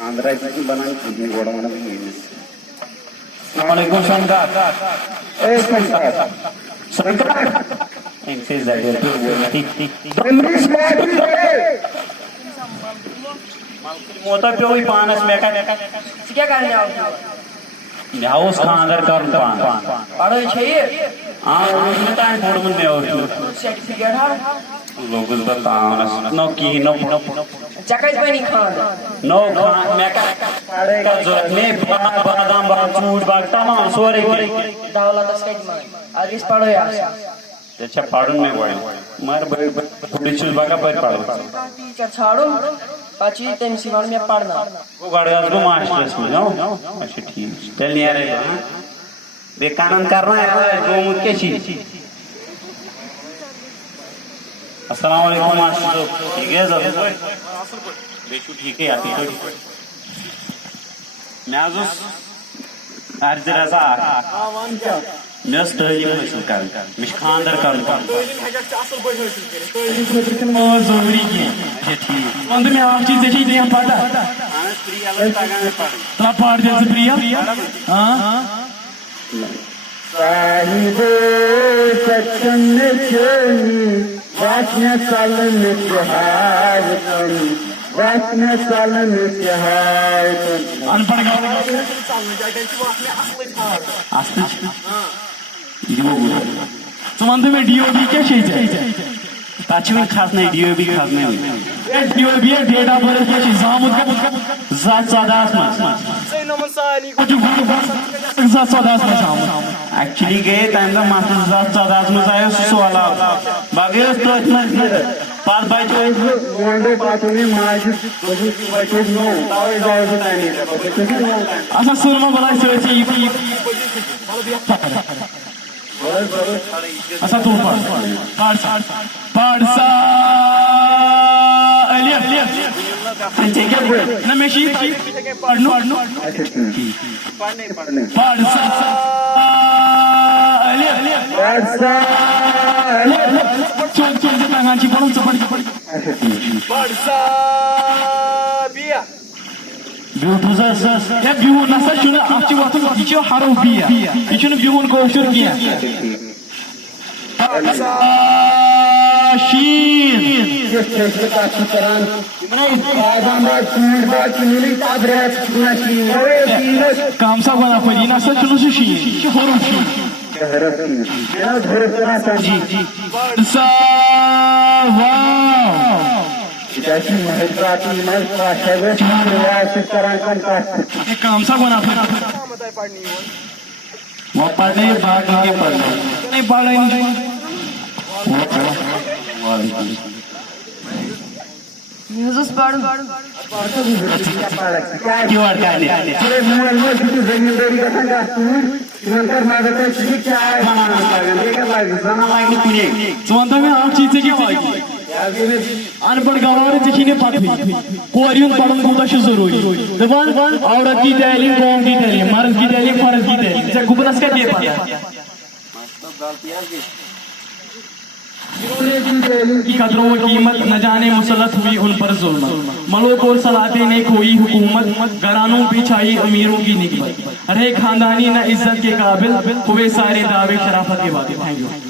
آندھرا کی بنائی کھدنے گوڑا منا بھی نہیں السلام علیکم شنکر اے شنکر شنکر ان سے زیادہ دمریش ماتی ہے موتا پہ ہوئی پانس میں کا کیا کرنے آؤ ہاؤس خاندر کرن پان پڑھو چاہیے میں تائیں پوڑ من میں ہوئی سرٹیفکیٹ ہاں لوگ اس پر تاؤنس نو کی نو چکائز بینی خان نو خان میں کا ضرورت میں بادام باغ چوٹ باغ تمام سورے کی دولت اس کج مان آج اس پڑھو یا اچھا پڑھن میں گوڑے مار بڑی چیز باغا پر پڑھو ٹیچر چھاڑو پچی تیم سیوان میں پڑھنا وہ گاڑی آج کو ماسٹر اس میں جاؤ اچھا ٹھیک چل نہیں آ رہے بے قانون کرنا ہے جو مجھ کے چیز السلام علیکم ماسٹر ٹھیک ہے ضرور بیشو ٹھیک ہے آتی کوئی میں آج اس عرض رضا میں اس تعلیم حاصل کرن مش خاندر کرن بہت ضروری کی اچھا ٹھیک وند میں آپ چیز دیکھی دیا پڑھا تلا پڑھ دیا پریا ہاں صاحب سچن چھنی واسن سالن چہار کن واسن سالن چہار کن ان پڑھ گا وند میں ڈی او بی کیا شیئی تاچھ میں خاص نہیں ڈی او بی خاص نہیں D O B date of birth کیا شیئی زامت ذات سادات میں ذات سادات میں زامت ایکچولی گئے تائم دا ماسٹر ذات سادات میں آئے سوالات باقی اس تو اتنا پاس بائی جو وانڈے پاتوں میں ماجد بچے نو تاوی جائے بتائیں اصلا سرما بلائی سوچی اصلا تو پڑھ سا الیف نہ میں شیط پڑھنو پڑھ سا الیف چون چون سے تنگان چی پڑھن سا پڑھ سا بیا بیوٹو یا بیو نسا چھونا آپ چی وقت یہ چھو حرف بیا یہ چھونا بیوون کوشر کیا شیر جس چھوٹے کاشی کران آدم با چونڈ با چونڈی تاب رہت چھونا شیر کام سا گونا پڑی نسا چھونا سو شیر یہ حرف شیر سا واو جیسی محباتی ملکہ شہوت روایت کران کن کاشت یہ کام سا گونا پڑی وہ پڑھنے باقی کے پڑھنے نہیں پڑھ رہے ہیں حضوص پڑھو کیوں اٹھانے پورے مول میں چھوٹی زمینداری کا سنگا سور منکر مادتا چھوٹی چاہے بنانا لگا دیکھا لگا زنا لگا تجھے سوانتا میں آپ چیزیں کی آئی ان پڑھ گوارے چکینے پاتی کوریون پڑھن کو تشو ضروری دبان عورت کی تعلیم قوم کی تعلیم مرد کی تعلیم فرد کی تعلیم اسے گبنس کا دے پاتا کی قدر و قیمت نہ جانے مسلط ہوئی ان پر ظلم ملوک اور سلاطیں نے کھوئی حکومت گھرانوں پہ چھائی امیروں کی نکبت رہے خاندانی نہ عزت کے قابل ہوئے سارے دعوے شرافت کے باتیں تھینک یو